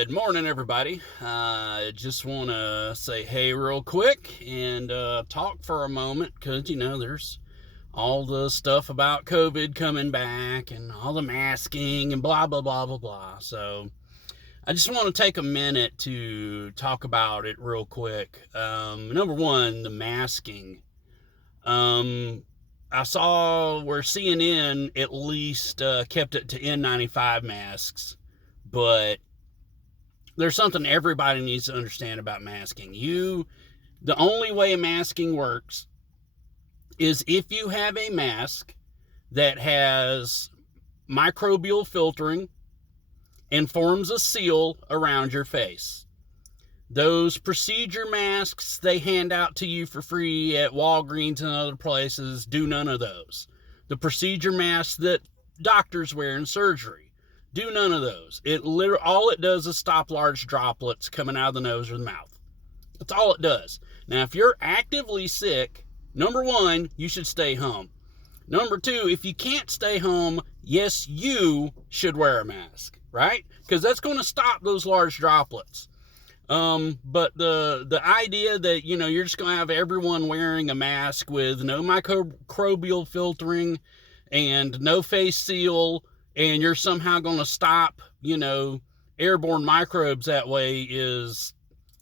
Good morning, everybody. I just want to say hey real quick and talk for a moment because, there's all the stuff about COVID coming back and all the masking and blah, blah, blah, blah, blah. So I just want to take a minute to talk about it real quick. Number one, the masking. I saw where CNN at least kept it to N95 masks, but there's something everybody needs to understand about masking. The only way masking works is if you have a mask that has microbial filtering and forms a seal around your face. Those procedure masks they hand out to you for free at Walgreens and other places do none of those. The procedure masks that doctors wear in surgery do none of those. All it does is stop large droplets coming out of the nose or the mouth. That's all it does. Now, if you're actively sick, number one, you should stay home. Number two, if you can't stay home, yes, you should wear a mask, right? Because that's going to stop those large droplets. But the idea that, you're just going to have everyone wearing a mask with no microbial filtering and no face seal, and you're somehow going to stop, airborne microbes that way is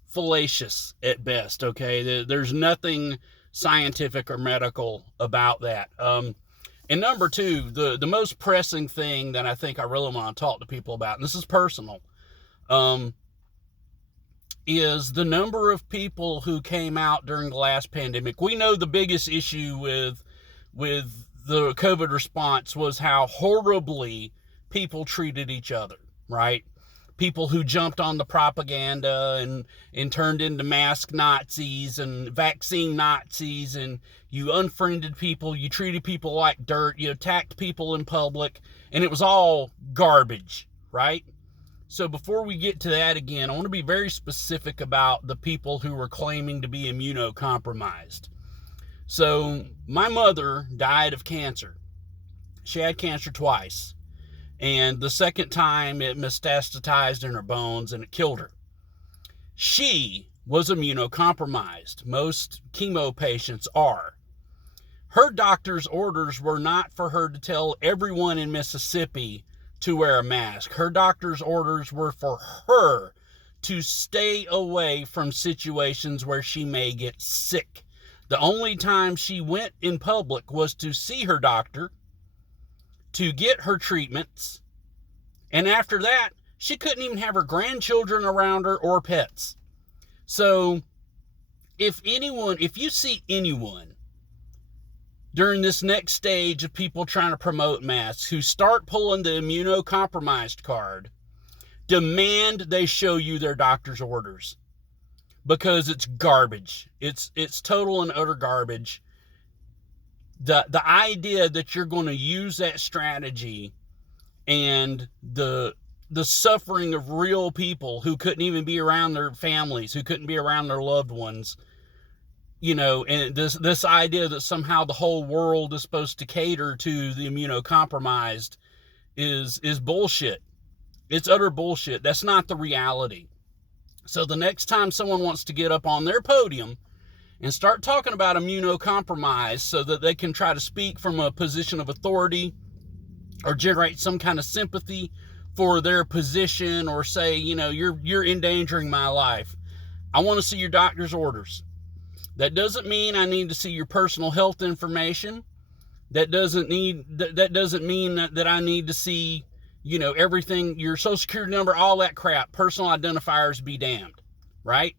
fallacious at best, okay? There's nothing scientific or medical about that. And number two, the most pressing thing that I think I really want to talk to people about, and this is personal, is the number of people who came out during the last pandemic. We know the biggest issue with the COVID response was how horribly people treated each other, right? People who jumped on the propaganda and turned into mask Nazis and vaccine Nazis, and you unfriended people, you treated people like dirt, you attacked people in public, and it was all garbage, right? So before we get to that again, I want to be very specific about the people who were claiming to be immunocompromised. So my mother died of cancer. She had cancer twice. And the second time it metastatized in her bones and it killed her. She was immunocompromised. Most chemo patients are. Her doctor's orders were not for her to tell everyone in Mississippi to wear a mask. Her doctor's orders were for her to stay away from situations where she may get sick. The only time she went in public was to see her doctor, to get her treatments, and after that, she couldn't even have her grandchildren around her or pets. So, if you see anyone during this next stage of people trying to promote masks who start pulling the immunocompromised card, demand they show you their doctor's orders. Because it's garbage. It's total and utter garbage. The idea that you're going to use that strategy and the suffering of real people who couldn't even be around their families, who couldn't be around their loved ones, and this idea that somehow the whole world is supposed to cater to the immunocompromised is bullshit. It's utter bullshit. That's not the reality. So the next time someone wants to get up on their podium and start talking about immunocompromised so that they can try to speak from a position of authority or generate some kind of sympathy for their position or say, you're endangering my life, I want to see your doctor's orders. That doesn't mean I need to see your personal health information. That doesn't mean that I need to see, everything, your social security number, all that crap. Personal identifiers be damned, right?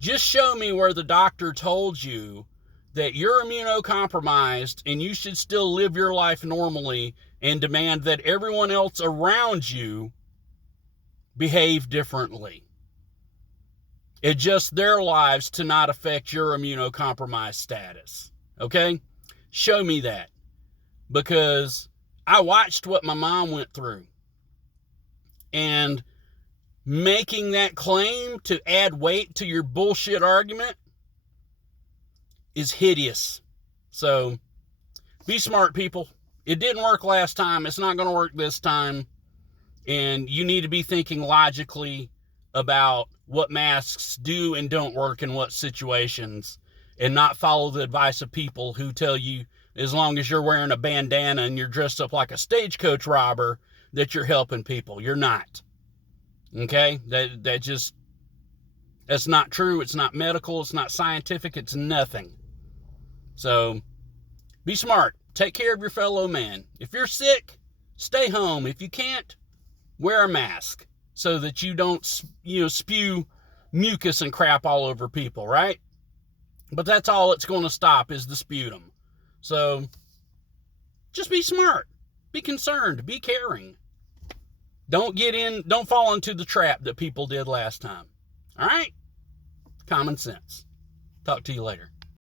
Just show me where the doctor told you that you're immunocompromised and you should still live your life normally and demand that everyone else around you behave differently. Adjust their lives to not affect your immunocompromised status. Okay? Show me that. Because I watched what my mom went through. And making that claim to add weight to your bullshit argument is hideous. So, be smart, people. It didn't work last time. It's not going to work this time. And you need to be thinking logically about what masks do and don't work in what situations, and not follow the advice of people who tell you as long as you're wearing a bandana and you're dressed up like a stagecoach robber that you're helping people. You're not. Okay? That's not true. It's not medical. It's not scientific. It's nothing. So be smart. Take care of your fellow man. If you're sick, stay home. If you can't, wear a mask so that you don't, spew mucus and crap all over people, right? But that's all it's going to stop is the sputum. So just be smart. Be concerned. Be caring. Don't fall into the trap that people did last time. All right? Common sense. Talk to you later.